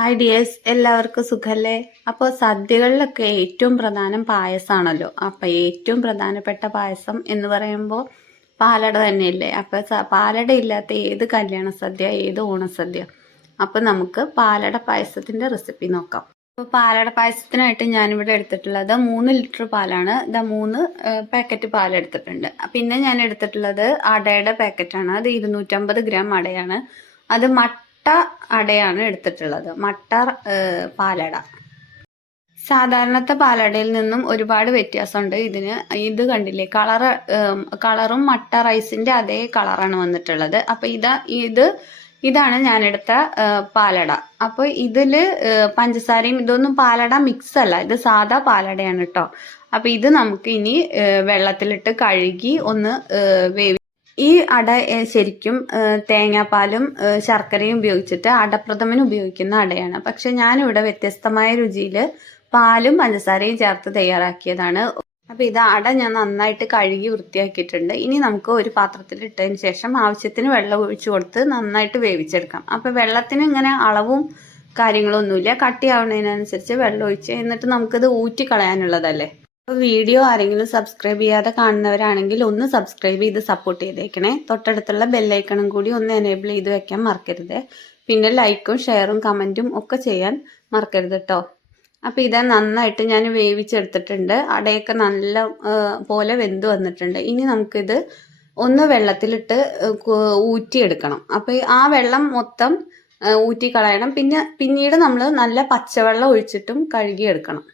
Hi dears, എല്ലാവർക്കും സുഖല്ലേ? അപ്പോൾ സദ്യകളിലൊക്കെ ഏറ്റവും പ്രധാനം പായസമാണല്ലോ. അപ്പോൾ ഏറ്റവും പ്രധാനപ്പെട്ട പായസം എന്ന് പറയുമ്പോൾ പാലട തന്നെയല്ലേ. അപ്പോൾ പാലട ഇല്ലാത്ത ഏത് കല്യാണ സദ്യ, ഏത് ഓണസദ്യ. അപ്പോൾ നമുക്ക് പാലട പായസത്തിൻ്റെ റെസിപ്പി നോക്കാം. അപ്പോൾ പാലട പായസത്തിനായിട്ട് ഞാനിവിടെ എടുത്തിട്ടുള്ളത് 3 ലിറ്റർ പാലാണ്. 3 പാക്കറ്റ് പാലെടുത്തിട്ടുണ്ട്. പിന്നെ ഞാൻ എടുത്തിട്ടുള്ളത് അടയുടെ പാക്കറ്റാണ്. അത് 250 ഗ്രാം അടയാണ്. അത് മട്ട അടയാണ് എടുത്തിട്ടുള്ളത്. മട്ട പാലട. സാധാരണത്തെ പാലടയിൽ നിന്നും ഒരുപാട് വ്യത്യാസമുണ്ട് ഇതിന്. ഇത് കണ്ടില്ലേ, കളറും മട്ട റൈസിന്റെ അതേ കളറാണ് വന്നിട്ടുള്ളത്. അപ്പൊ ഇതാണ് ഞാനെടുത്ത പാലട. അപ്പോൾ ഇതില് പഞ്ചസാരയും ഇതൊന്നും പാലട മിക്സ് അല്ല, ഇത് സാധാ പാലടയാണ് കേട്ടോ. അപ്പൊ ഇത് നമുക്ക് ഇനി വെള്ളത്തിലിട്ട് കഴുകി ഒന്ന് ഈ അട ശരിക്കും തേങ്ങാപ്പാലും ശർക്കരയും ഉപയോഗിച്ചിട്ട് അടപ്രഥമന് ഉപയോഗിക്കുന്ന അടയാണ്. പക്ഷെ ഞാനിവിടെ വ്യത്യസ്തമായ രുചിയിൽ പാലും പഞ്ചസാരയും ചേർത്ത് തയ്യാറാക്കിയതാണ്. അപ്പോൾ ഇത് അട ഞാൻ നന്നായിട്ട് കഴുകി വൃത്തിയാക്കിയിട്ടുണ്ട്. ഇനി നമുക്ക് ഒരു പാത്രത്തിൽ ഇട്ടതിന് ശേഷം ആവശ്യത്തിന് വെള്ളം ഒഴിച്ചു കൊടുത്ത് നന്നായിട്ട് വേവിച്ചെടുക്കാം. അപ്പോൾ വെള്ളത്തിന് ഇങ്ങനെ അളവും കാര്യങ്ങളൊന്നുമില്ല, കട്ടിയാവുന്നതിനനുസരിച്ച് വെള്ളം ഒഴിച്ച് എന്നിട്ട് നമുക്കിത് ഊറ്റി കളയാനുള്ളതല്ലേ. വീഡിയോ ആരെങ്കിലും സബ്സ്ക്രൈബ് ചെയ്യാതെ കാണുന്നവരാണെങ്കിൽ ഒന്ന് സബ്സ്ക്രൈബ് ചെയ്ത് സപ്പോർട്ട് ചെയ്തേക്കണേ. തൊട്ടടുത്തുള്ള ബെല്ലൈക്കണും കൂടി ഒന്ന് എനേബിൾ ചെയ്ത് വെക്കാൻ മറക്കരുത്. പിന്നെ ലൈക്കും ഷെയറും കമൻറ്റും ഒക്കെ ചെയ്യാൻ മറക്കരുത് കേട്ടോ. അപ്പോൾ ഇത് നന്നായിട്ട് ഞാൻ വേവിച്ചെടുത്തിട്ടുണ്ട്. അടയൊക്കെ നല്ല പോലെ വെന്ത് വന്നിട്ടുണ്ട്. ഇനി നമുക്കിത് ഒന്ന് വെള്ളത്തിലിട്ട് ഊറ്റിയെടുക്കണം. അപ്പോൾ ആ വെള്ളം മൊത്തം ഊറ്റി കളയണം. പിന്നീട് നമ്മൾ നല്ല പച്ചവെള്ളം ഒഴിച്ചിട്ടും കഴുകിയെടുക്കണം.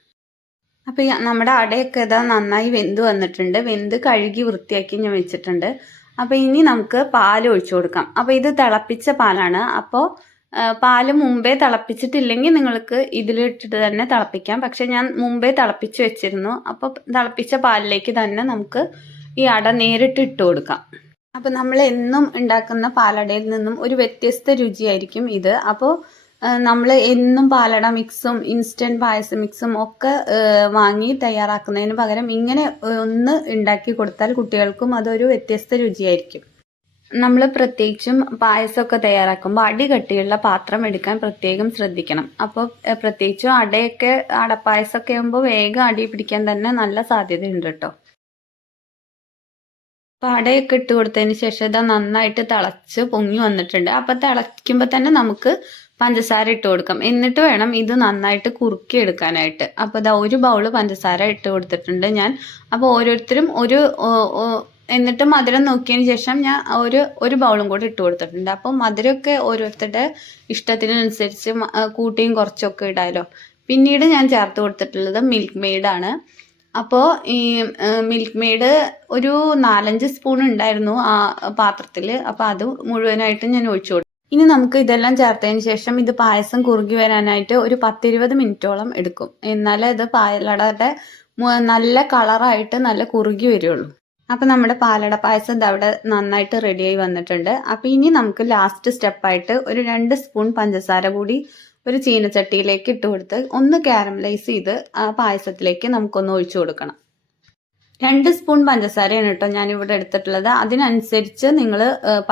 അപ്പോൾ നമ്മുടെ അടയൊക്കെ ഇതാ നന്നായി വെന്ത് വന്നിട്ടുണ്ട്. വെന്ത് കഴുകി വൃത്തിയാക്കി ഞാൻ വെച്ചിട്ടുണ്ട്. അപ്പോൾ ഇനി നമുക്ക് പാൽ ഒഴിച്ചു കൊടുക്കാം. അപ്പോൾ ഇത് തിളപ്പിച്ച പാലാണ്. അപ്പോൾ പാല് മുമ്പേ തിളപ്പിച്ചിട്ടില്ലെങ്കിൽ നിങ്ങൾക്ക് ഇതിലിട്ടിട്ട് തന്നെ തിളപ്പിക്കാം. പക്ഷെ ഞാൻ മുമ്പേ തിളപ്പിച്ച് വെച്ചിരുന്നു. അപ്പോൾ തിളപ്പിച്ച പാലിലേക്ക് തന്നെ നമുക്ക് ഈ അട നേരിട്ട് ഇട്ട് കൊടുക്കാം. അപ്പോൾ നമ്മൾ എന്നും ഉണ്ടാക്കുന്ന പാലടയിൽ നിന്നും ഒരു വ്യത്യസ്ത രുചിയായിരിക്കും ഇത്. അപ്പോൾ നമ്മൾ എന്നും പാലട മിക്സും ഇൻസ്റ്റൻറ്റ് പായസ മിക്സും ഒക്കെ വാങ്ങി തയ്യാറാക്കുന്നതിന് പകരം ഇങ്ങനെ ഒന്ന് ഉണ്ടാക്കി കൊടുത്താൽ കുട്ടികൾക്കും അതൊരു വ്യത്യസ്ത രുചിയായിരിക്കും. നമ്മൾ പ്രത്യേകിച്ചും പായസമൊക്കെ തയ്യാറാക്കുമ്പോൾ അടികട്ടിയുള്ള പാത്രം എടുക്കാൻ പ്രത്യേകം ശ്രദ്ധിക്കണം. അപ്പോൾ പ്രത്യേകിച്ചും അടപ്പായസമൊക്കെ ആകുമ്പോൾ വേഗം അടി പിടിക്കാൻ തന്നെ നല്ല സാധ്യതയുണ്ട് കേട്ടോ. അപ്പോൾ അടയൊക്കെ ഇട്ട് കൊടുത്തതിന് ശേഷം ഇതാ നന്നായിട്ട് തിളച്ച് പൊങ്ങി വന്നിട്ടുണ്ട്. അപ്പോൾ തിളയ്ക്കുമ്പോൾ തന്നെ നമുക്ക് പഞ്ചസാര ഇട്ട് കൊടുക്കാം. എന്നിട്ട് വേണം ഇത് നന്നായിട്ട് കുറുക്കി എടുക്കാനായിട്ട്. അപ്പോൾ ഇതാ 1 ബൗള് പഞ്ചസാര ഇട്ട് കൊടുത്തിട്ടുണ്ട് ഞാൻ. അപ്പോൾ ഓരോരുത്തരും എന്നിട്ട് മധുരം നോക്കിയതിന് ശേഷം ഞാൻ ഒരു ബൗളും കൂടി ഇട്ട് കൊടുത്തിട്ടുണ്ട്. അപ്പോൾ മധുരമൊക്കെ ഓരോരുത്തരുടെ ഇഷ്ടത്തിനനുസരിച്ച് കൂട്ടിയും കുറച്ചൊക്കെ ഇടാമല്ലോ. പിന്നീട് ഞാൻ ചേർത്ത് കൊടുത്തിട്ടുള്ളത് മിൽക്ക് മെയ്ഡാണ്. അപ്പോൾ ഈ മിൽക്ക് മെയ്ഡ് ഒരു 4-5 സ്പൂൺ ഉണ്ടായിരുന്നു ആ പാത്രത്തിൽ. അപ്പോൾ അത് മുഴുവനായിട്ട് ഞാൻ ഒഴിച്ചു കൊടുത്തു. ഇനി നമുക്ക് ഇതെല്ലാം ചേർത്തതിന് ശേഷം ഇത് പായസം കുറുകി വരാനായിട്ട് ഒരു 10-20 മിനിറ്റോളം എടുക്കും. എന്നാലേ ഇത് പാലടയുടെ നല്ല കളറായിട്ട് നല്ല കുറുകി വരുള്ളൂ. അപ്പം നമ്മുടെ പാലട പായസം അവിടെ നന്നായിട്ട് റെഡിയായി വന്നിട്ടുണ്ട്. അപ്പം ഇനി നമുക്ക് ലാസ്റ്റ് സ്റ്റെപ്പായിട്ട് ഒരു 2 സ്പൂൺ പഞ്ചസാര കൂടി ഒരു ചീനച്ചട്ടിയിലേക്ക് ഇട്ട് കൊടുത്ത് ഒന്ന് കാരമലൈസ് ചെയ്ത് ആ പായസത്തിലേക്ക് നമുക്കൊന്ന് ഒഴിച്ചു കൊടുക്കണം. 2 സ്പൂൺ പഞ്ചസാരയാണ് കേട്ടോ ഞാനിവിടെ എടുത്തിട്ടുള്ളത്. അതിനനുസരിച്ച് നിങ്ങൾ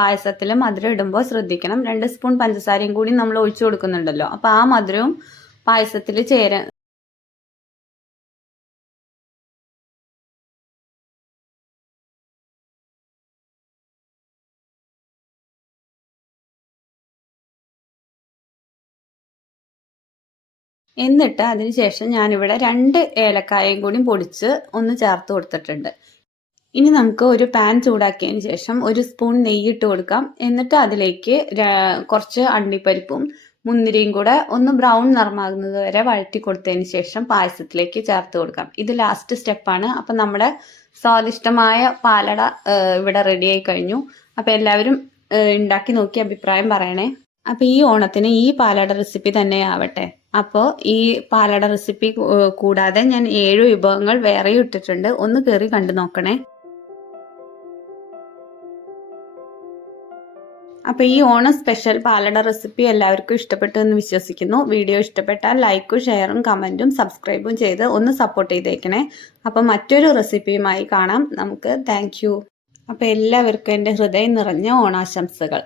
പായസത്തിൽ മധുരം ഇടുമ്പോൾ ശ്രദ്ധിക്കണം. 2 സ്പൂൺ പഞ്ചസാരയും കൂടി നമ്മൾ ഒഴിച്ചു കൊടുക്കുന്നുണ്ടല്ലോ. അപ്പോൾ ആ മധുരവും പായസത്തിൽ ചേരാൻ എന്നിട്ട് അതിനുശേഷം ഞാനിവിടെ 2 ഏലക്കായയും കൂടി പൊടിച്ച് ഒന്ന് ചേർത്ത് കൊടുത്തിട്ടുണ്ട്. ഇനി നമുക്ക് ഒരു പാൻ ചൂടാക്കിയതിന് ശേഷം 1 സ്പൂൺ നെയ്യ് ഇട്ട് കൊടുക്കാം. എന്നിട്ട് അതിലേക്ക് കുറച്ച് അണ്ടിപ്പരിപ്പും മുന്തിരിയും കൂടെ ഒന്ന് ബ്രൗൺ നിറമാകുന്നത് വരെ വഴറ്റി കൊടുത്തതിന് ശേഷം പായസത്തിലേക്ക് ചേർത്ത് കൊടുക്കാം. ഇത് ലാസ്റ്റ് സ്റ്റെപ്പാണ്. അപ്പം നമ്മുടെ സ്വാദിഷ്ടമായ പാലട ഇവിടെ റെഡിയായി കഴിഞ്ഞു. അപ്പോൾ എല്ലാവരും ഉണ്ടാക്കി നോക്കി അഭിപ്രായം പറയണേ. അപ്പോൾ ഈ ഓണത്തിന് ഈ പാലട റെസിപ്പി തന്നെ ആവട്ടെ. അപ്പോൾ ഈ പാലട റെസിപ്പി കൂടാതെ ഞാൻ 7 വിഭവങ്ങൾ വേറെയും ഇട്ടിട്ടുണ്ട്. ഒന്ന് കയറി കണ്ടു നോക്കണേ. അപ്പോൾ ഈ ഓണം സ്പെഷ്യൽ പാലട റെസിപ്പി എല്ലാവർക്കും ഇഷ്ടപ്പെട്ടു എന്ന് വിശ്വസിക്കുന്നു. വീഡിയോ ഇഷ്ടപ്പെട്ടാൽ ലൈക്കും ഷെയറും കമൻറ്റും സബ്സ്ക്രൈബും ചെയ്ത് ഒന്ന് സപ്പോർട്ട് ചെയ്തേക്കണേ. അപ്പോൾ മറ്റൊരു റെസിപ്പിയുമായി കാണാം നമുക്ക്. Thank you. അപ്പോൾ എല്ലാവർക്കും എൻ്റെ ഹൃദയം നിറഞ്ഞ ഓണാശംസകൾ.